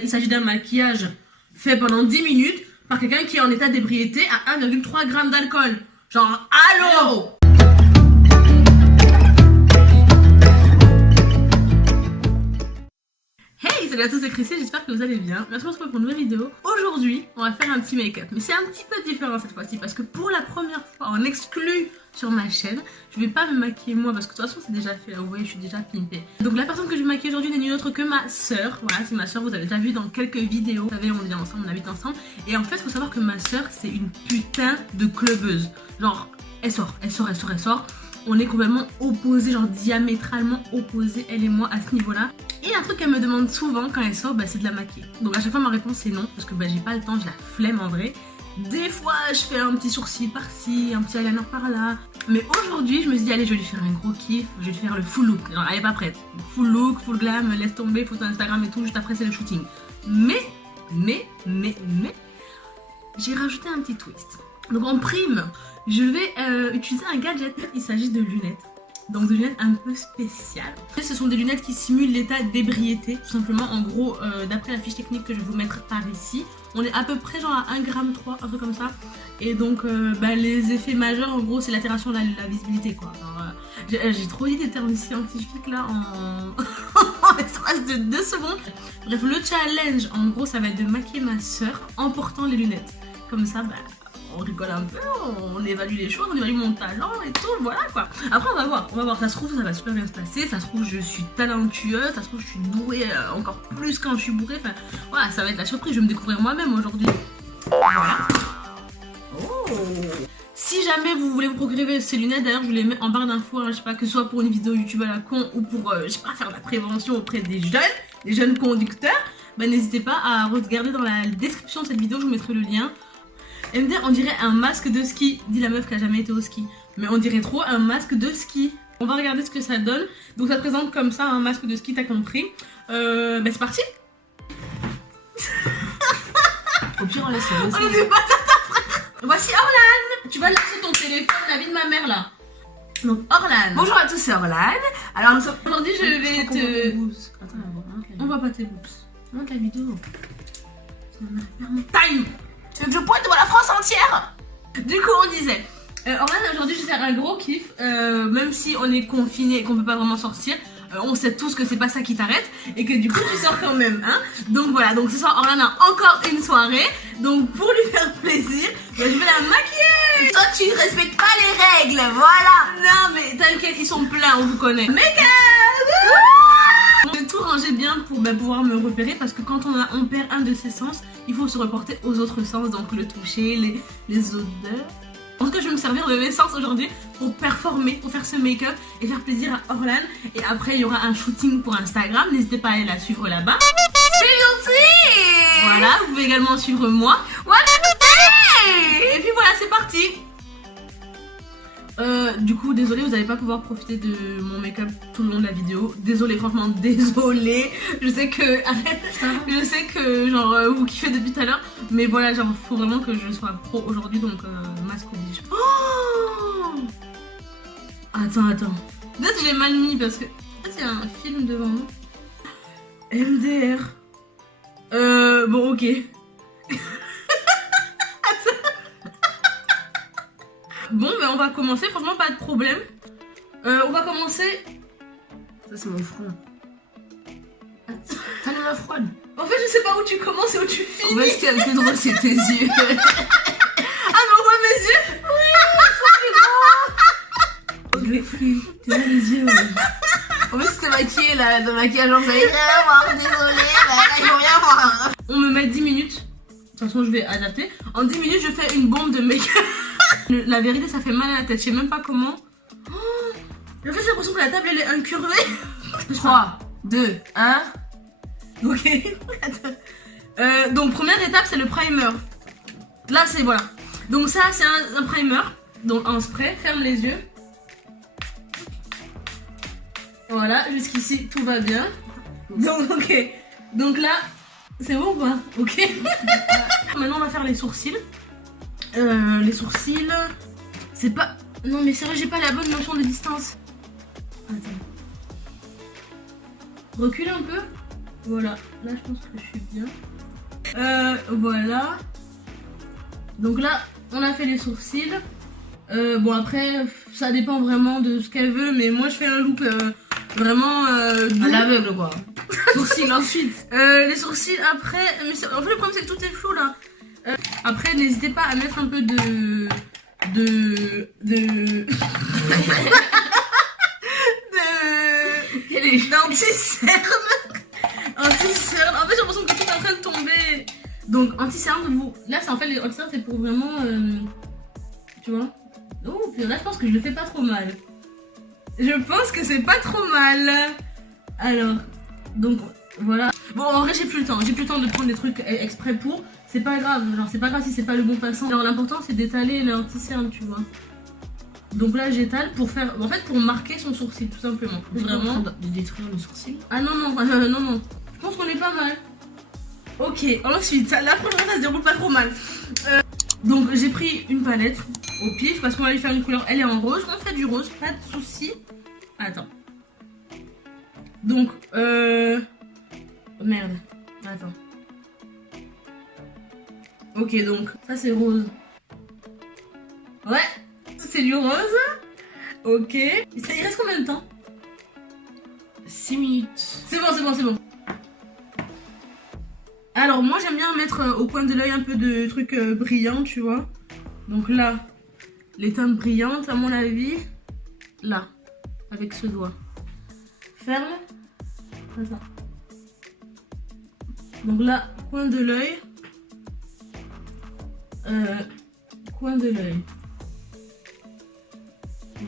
Il s'agit d'un maquillage fait pendant 10 minutes par quelqu'un qui est en état d'ébriété à 1,3 g d'alcool. Genre, allô? Hey, salut à tous, c'est Chrissy, j'espère que vous allez bien. Merci de se retrouver pour une nouvelle vidéo. Aujourd'hui, on va faire un petit make-up, mais c'est un petit peu différent cette fois-ci parce que pour la première fois en exclu sur ma chaîne, je vais pas me maquiller moi parce que de toute façon c'est déjà fait, vous voyez, je suis déjà pimpée. Donc la personne que je vais maquiller aujourd'hui n'est nulle autre que ma soeur. Voilà, c'est ma soeur, vous avez déjà vu dans quelques vidéos. Vous savez, on est ensemble, on habite ensemble. Et en fait, il faut savoir que ma soeur, c'est une putain de clubeuse. Genre, elle sort. On est complètement opposés, genre diamétralement opposés, elle et moi, à ce niveau-là. Et un truc qu'elle me demande souvent quand elle sort, bah, c'est de la maquiller. Donc à chaque fois ma réponse c'est non, parce que bah, j'ai pas le temps, j'ai la flemme en vrai. Des fois je fais un petit sourcil par-ci, un petit eyeliner par-là. Mais aujourd'hui je me suis dit allez, je vais lui faire un gros kiff, je vais lui faire le full look. Genre elle est pas prête. Full look, full glam, laisse tomber, photo Instagram et tout, juste après c'est le shooting. Mais, j'ai rajouté un petit twist. Donc en prime, je vais utiliser un gadget, il s'agit de lunettes. Donc des lunettes un peu spéciales. Ce sont des lunettes qui simulent l'état d'ébriété. Tout simplement, en gros, d'après la fiche technique que je vais vous mettre par ici, on est à peu près genre à 1,3 g, un truc comme ça. Et donc bah, les effets majeurs, en gros, c'est l'altération de la visibilité quoi. J'ai trop dit des termes scientifiques là en l'espace de 2 secondes. Bref, le challenge, en gros, ça va être de maquiller ma soeur en portant les lunettes. Comme ça, bah, on rigole un peu, on évalue les choses, on évalue mon talent et tout, voilà quoi. Après on va voir, ça se trouve ça va super bien se passer, ça se trouve je suis talentueuse, ça se trouve je suis douée encore plus quand je suis bourrée, enfin voilà, ça va être la surprise, je vais me découvrir moi-même aujourd'hui. Voilà. Oh. Si jamais vous voulez vous procurer ces lunettes, d'ailleurs je vous les mets en barre d'infos, hein, je sais pas, que ce soit pour une vidéo YouTube à la con ou pour, je sais pas, faire de la prévention auprès des jeunes conducteurs, bah n'hésitez pas à regarder dans la description de cette vidéo, je vous mettrai le lien. MD, on dirait un masque de ski, dit la meuf qui a jamais été au ski. Mais on dirait trop un masque de ski. On va regarder ce que ça donne. Donc ça se présente comme ça, un masque de ski, t'as compris. Bah c'est parti. Au pire on laisse. On est pas frère. Voici Orlan. Tu vas lâcher ton téléphone, la vie de ma mère là. Donc Orlan. Bonjour à tous, c'est Orlan. Alors nous sommes... Aujourd'hui je vais te... Attends, on voit pas tes boobs. Monte la vidéo. Time. Tu veux que je pointe devant la France entière? Du coup on disait Orlan, aujourd'hui je vais faire un gros kiff, même si on est confiné et qu'on peut pas vraiment sortir, on sait tous que c'est pas ça qui t'arrête et que du coup tu sors quand même, hein. Donc voilà, donc ce soir Orlan a encore une soirée, donc pour lui faire plaisir, bah, je vais la maquiller. Toi tu respectes pas les règles, voilà. Non mais t'inquiète, ils sont pleins, on vous connaît. Make-up. Je vais tout ranger bien pour pouvoir me repérer parce que quand on perd un de ses sens, il faut se reporter aux autres sens, donc le toucher, les odeurs. En tout cas, je vais me servir de mes sens aujourd'hui pour performer, pour faire ce make-up et faire plaisir à Orlan. Et après, il y aura un shooting pour Instagram, n'hésitez pas à aller la suivre là-bas. C'est gentil. Voilà, vous pouvez également suivre moi. Et puis voilà, c'est parti. Du coup, désolé, vous n'allez pas pouvoir profiter de mon make-up tout le long de la vidéo. Désolé, franchement, désolé. Je sais que, genre, vous kiffez depuis tout à l'heure. Mais voilà, genre, faut vraiment que je sois pro aujourd'hui, donc masque oblige. Oh, attends. Peut-être que j'ai mal mis parce que... il y a un film devant nous. MDR. Bon, ok. Bon, mais on va commencer, franchement pas de problème. On va commencer. Ça c'est mon front. T'as le froide. En fait, je sais pas où tu commences et où tu finis. En fait, ce qui est le plus drôle, c'est tes yeux. Ah, mais on voit mes yeux. Oui, ils sont plus gros. T'es là les yeux. En fait, c'était maquillé là, de maquillage, j'en savais rien voir, désolé, ils vont rien voir. On me met 10 minutes. De toute façon, je vais adapter. En 10 minutes, je fais une bombe de make-up. La vérité, ça fait mal à la tête, je sais même pas comment. Oh, en fait, j'ai l'impression que la table elle est incurvée. 3, 2, 1. Ok. Donc, première étape, c'est le primer. Là, c'est voilà. Donc, ça, c'est un primer. Donc, en spray, ferme les yeux. Voilà, jusqu'ici, tout va bien. Donc, ok. Donc là, c'est bon ou pas? Ok. Maintenant, on va faire les sourcils. Les sourcils, c'est pas... Non mais sérieux, j'ai pas la bonne notion de distance. Attends. Recule un peu. Voilà, là je pense que je suis bien. Voilà. Donc là, on a fait les sourcils. Bon après, ça dépend vraiment de ce qu'elle veut, mais moi je fais un look vraiment doux. À l'aveugle quoi. Sourcils ensuite. Les sourcils après, mais en fait le problème c'est que tout est flou là. Après n'hésitez pas à mettre un peu d'anti-cerne. Anti-cerne. En fait j'ai l'impression que tout est en train de tomber. Donc anti-cerne, vous... là c'est en fait les anti-cerne c'est pour vraiment, tu vois. Oh puis là je pense que je le fais pas trop mal. Je pense que c'est pas trop mal. Alors, donc voilà. Bon en vrai j'ai plus le temps de prendre des trucs exprès pour. C'est pas grave, genre c'est pas grave si c'est pas le bon passant. Alors l'important c'est d'étaler l'anti-cerne, tu vois. Donc là j'étale pour faire, en fait pour marquer son sourcil tout simplement. Vraiment. De détruire le sourcil. Ah non non, non. Je pense qu'on est pas mal. Ok, ensuite, là franchement ça se déroule pas trop mal. Donc j'ai pris une palette au pif parce qu'on va lui faire une couleur, elle est en rose. On fait du rose, pas de soucis. Attends. Donc, merde. Attends. Ok, donc ça c'est rose. Ouais, c'est du rose. Ok. Il reste combien de temps? 6 minutes. C'est bon. Alors moi j'aime bien mettre au coin de l'œil un peu de trucs brillants, tu vois. Donc là, les teintes brillantes à mon avis, là, avec ce doigt. Ferme. Attends. Donc là, coin de l'œil. Coin de l'œil.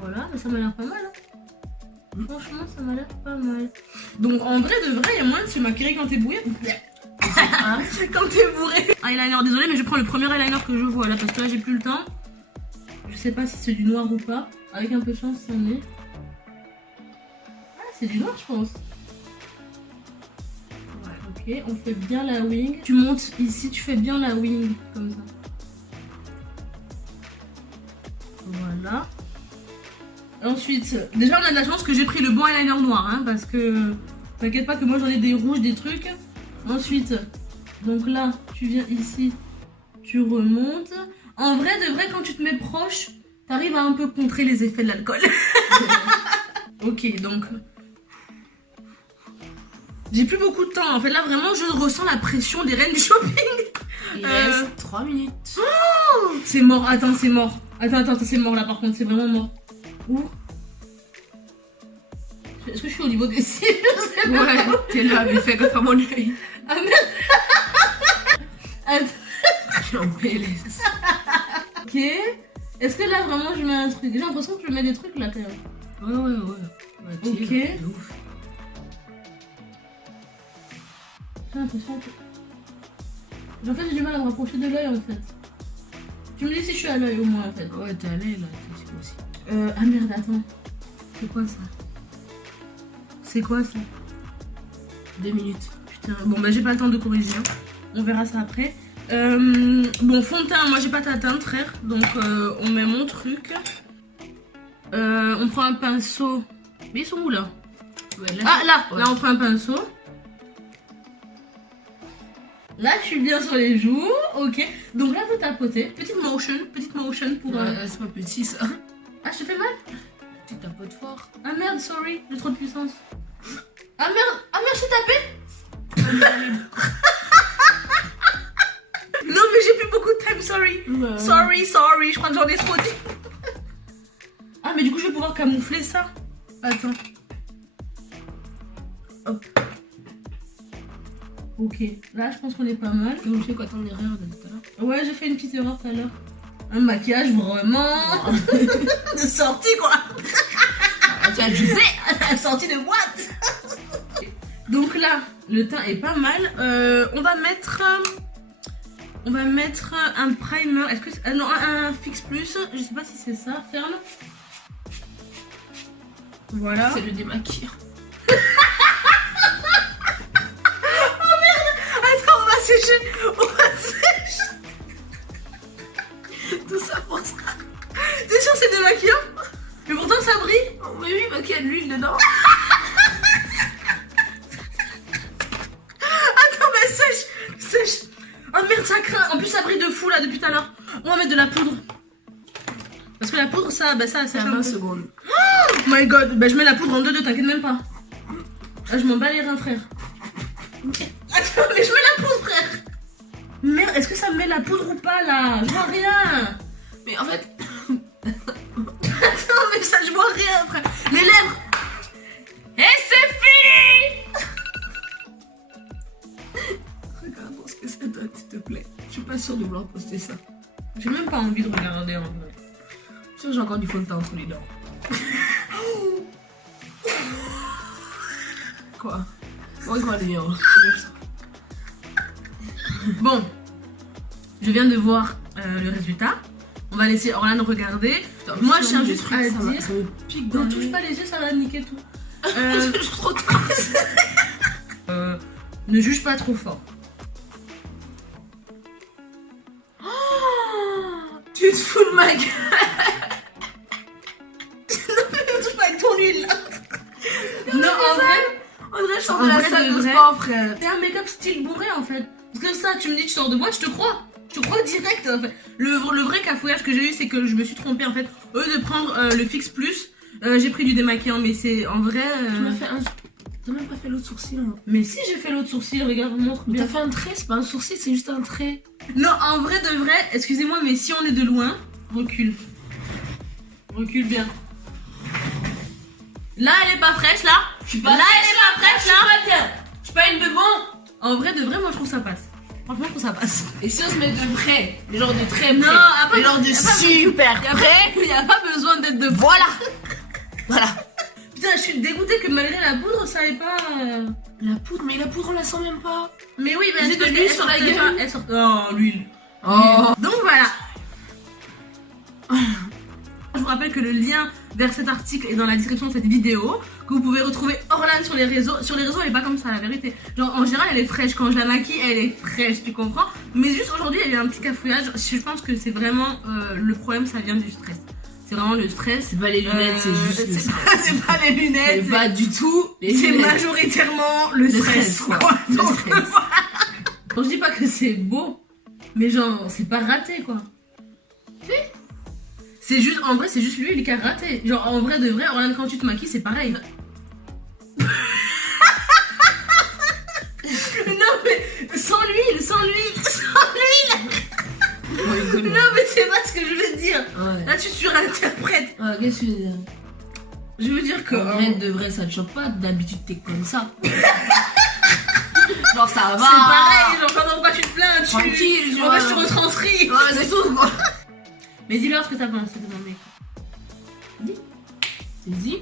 Voilà, mais ça m'a l'air pas mal. Hein. Franchement, ça m'a l'air pas mal. Donc en vrai de vrai, il y a moyen de se maquiller quand t'es bourré. Quand t'es bourré. Eyeliner, désolé, mais je prends le premier eyeliner que je vois là parce que là j'ai plus le temps. Je sais pas si c'est du noir ou pas. Avec un peu de chance, ça en est. Ah, c'est du noir, je pense. Ouais, ok, on fait bien la wing. Tu montes ici, tu fais bien la wing comme ça. Voilà. Ensuite, déjà on a de la chance que j'ai pris le bon eyeliner noir, hein, parce que t'inquiète pas que moi j'en ai des rouges, des trucs. Ensuite, donc là, tu viens ici, tu remontes. En vrai, de vrai, quand tu te mets proche, t'arrives à un peu contrer les effets de l'alcool. Ok, donc... J'ai plus beaucoup de temps. En fait, là, vraiment, je ressens la pression des reines du shopping. Il reste 3 minutes. Oh, c'est mort, attends, c'est mort. Attends, c'est mort là, par contre, c'est vraiment mort. Où? Est-ce que je suis au niveau des cils? Ouais, t'es là, mais fais gaffe à mon œil. Ah merde. Attends. Je suis en PLS. Ok. Est-ce que là vraiment je mets un truc? J'ai l'impression que je mets des trucs là quand même. Ouais. Ok. J'ai l'impression que... En fait j'ai du mal à me rapprocher de l'œil en fait. Tu me dis si je suis à l'œil au moins en fait. Ouais, t'es à l'œil là, c'est aussi. Ah merde, attends. C'est quoi ça? C'est quoi ça? 2 minutes. Putain, bon bah j'ai pas le temps de corriger. Hein. On verra ça après. Bon, fond de teint, moi j'ai pas ta teinte frère. Donc on met mon truc. On prend un pinceau. Mais ils sont où là? Ouais, là, Ah là, ouais. là on prend un pinceau. Là je suis bien sur les joues, ok. Donc là vous tapotez, petite motion pour... c'est pas petit ça. Ah je te fais mal? Tu tapotes fort. Ah merde, sorry, j'ai trop de puissance. Ah merde, je t'ai tapé. Non mais j'ai plus beaucoup de time, sorry. Ouais. Sorry, je crois que j'en ai trop dit. Ah mais du coup je vais pouvoir camoufler ça. Attends. Hop. Ok, là je pense qu'on est pas mal. Donc je sais quoi ton erreur de tout à l'heure. Ouais, j'ai fait une petite erreur tout à l'heure. Un maquillage vraiment de sortie quoi. Tiens, je sais. Sortie de boîte. Donc là, le teint est pas mal. On va mettre un primer. Est-ce que non, un Fix Plus. Je sais pas si c'est ça. Ferme. Voilà. C'est le démaquillant. Attends, on va sécher. Tout ça pour ça. T'es sûr que c'est démaquillant? Mais pourtant ça brille. Oh, mais oui, il y a de l'huile dedans. ça craint. En plus, ça brille de fou là depuis tout à l'heure. On va mettre de la poudre. Parce que la poudre, ça C'est à 20 secondes. Oh my god. Bah, je mets la poudre en 2-2, t'inquiète même pas. Ah, je m'en bats les reins, frère. Attends, mais je mets la poudre, frère. Merde, est-ce que ça me met la poudre ou pas là? Je vois rien. Mais en fait. Attends, mais ça, je vois rien, frère. Les lèvres. Et c'est fini. Regarde ce que ça donne, s'il te plaît. Je suis pas sûre de vouloir poster ça. J'ai même pas envie de regarder en vrai. Je suis sûre que j'ai encore du fond de teint entre les dents. Quoi? Ouais, quoi, les gars? Bon, je viens de voir le résultat. On va laisser Orlan regarder. Moi, je tiens juste à dire. Ça me pique dans Ne le touche nez. pas les yeux, ça va niquer tout. Je suis trop tard. Ne juge pas trop fort. Tu te fous de ma gueule. Ne touche pas avec ton huile là. Non, en vrai, On dirait que je sors En de la vrai, salle de de vrai. sport, frère. t'es un make-up style bourré en fait. Parce que ça, tu me dis que tu sors de boîte, je te crois. Je te crois direct en fait. Le vrai cafouillage que j'ai eu, c'est que je me suis trompée en fait. Au lieu de prendre le fixe plus, j'ai pris du démaquillant, mais c'est en vrai. Tu m'as fait un. T'as même pas fait l'autre sourcil. Hein. Mais si j'ai fait l'autre sourcil, regarde, montre Mais bien. t'as fait un trait, c'est pas un sourcil, c'est juste un trait. Non, en vrai de vrai, excusez-moi, mais si on est de loin, recule. Recule bien. Là, elle est pas fraîche là. Je suis Là, elle est pas fraîche là. Je suis pas une bebon. En vrai de vrai, moi je trouve ça passe. Franchement, je trouve ça passe. Et si on se met de près, des genres de très près. Non, après, des genres de super près. Il y a pas besoin d'être de. Voilà. Voilà. Putain, je suis dégoûtée que malgré la poudre, ça ait pas. La poudre, mais la poudre on la sent même pas. Mais oui, mais J'ai de l'huile sur la gueule. Elle sort. Oh, l'huile. Oh. Donc voilà. Je vous rappelle que le lien vers cet article est dans la description de cette vidéo, que vous pouvez retrouver Orlan sur les réseaux. Sur les réseaux, elle est pas comme ça, la vérité. Genre, en général, elle est fraîche. Quand je la maquille, elle est fraîche, tu comprends? Mais juste aujourd'hui, il y a eu un petit cafouillage. Je pense que c'est vraiment le problème, ça vient du stress. C'est vraiment le stress. C'est pas les lunettes, c'est juste le stress. C'est pas les lunettes. C'est pas du tout les C'est lunettes. majoritairement le stress, quoi. quoi. Le Donc, stress. bon, je dis pas que c'est beau, mais genre, c'est pas raté, quoi. C'est juste, en vrai, c'est juste l'huile qui a raté. Genre, en vrai de vrai, Orlan, quand tu te maquilles, c'est pareil. Non, mais sans l'huile, sans l'huile, sans l'huile. Non, mais c'est pas ce que je veux dire. Ouais. Là, tu surinterprètes. Ouais, qu'est-ce que tu veux dire? Je veux dire que. En vrai, de vrai, ça te choque pas. D'habitude, t'es comme ça. Genre, ça va. C'est pareil, genre, pourquoi tu te plains? Tranquille, tu Pourquoi vois. je te retranscris? Ouais, c'est tout, quoi. Mais dis-leur ce que t'as pensé de mon mec. Dis.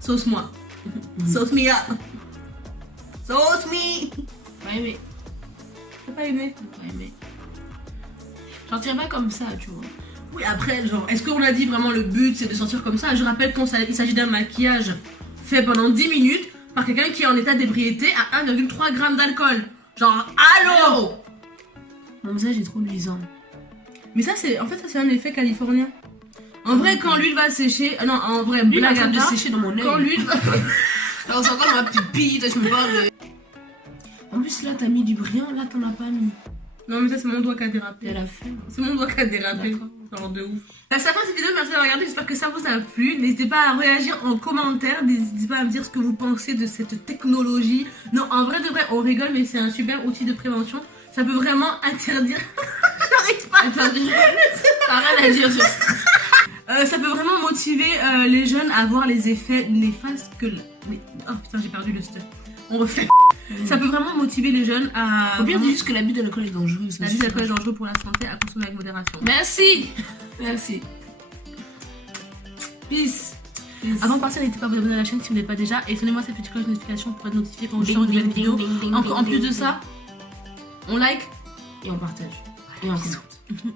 Sauce-moi. Sauce me up. Sauce me. Pas aimé. T'as pas aimé? Pas aimé. J'en tiens pas comme ça, tu vois. Oui, après, genre, est-ce qu'on a dit vraiment le but c'est de sortir comme ça? Je rappelle qu'il s'agit d'un maquillage fait pendant 10 minutes par quelqu'un qui est en état d'ébriété à 1,3 g d'alcool. Genre, allô? Mon visage est trop luisant. Mais ça, c'est. En fait, ça, c'est un effet californien. En vrai, quand l'huile va sécher. Non, en vrai, Lui, il est en blague train à de part, sécher dans mon œil. quand l'huile va. Alors, c'est encore dans ma pupille, toi, tu me parles de. En plus, là, t'as mis du brillant, là, t'en as pas mis. Non, mais ça, c'est mon doigt qui a dérapé. Elle a fait. C'est mon doigt qui a dérapé. D'accord. Genre de ouf. C'est la fin de cette vidéo, merci d'avoir regardé. J'espère que ça vous a plu. N'hésitez pas à réagir en commentaire. N'hésitez pas à me dire ce que vous pensez de cette technologie. Non, en vrai de vrai, on rigole, mais c'est un super outil de prévention. Ça peut vraiment interdire. J'arrive pas. Interdire. T'as rien à dire sur ça. Ça peut vraiment motiver les jeunes à voir les effets néfastes que. Oh putain, j'ai perdu le stuff. On refait. Ça peut vraiment motiver les jeunes à. Faut bien dire juste que l'abus de l'alcool est dangereux. ça L'abus suffit. d'alcool est dangereux pour la santé, à consommer avec modération. Merci. Merci. Peace. Avant de partir, n'hésitez pas à vous abonner à la chaîne si vous n'êtes pas déjà. Et sonnez-moi cette petite cloche de notification pour être notifié quand je sors une nouvelle vidéo. En plus de ça, on like et on partage. Et on bisous. commente.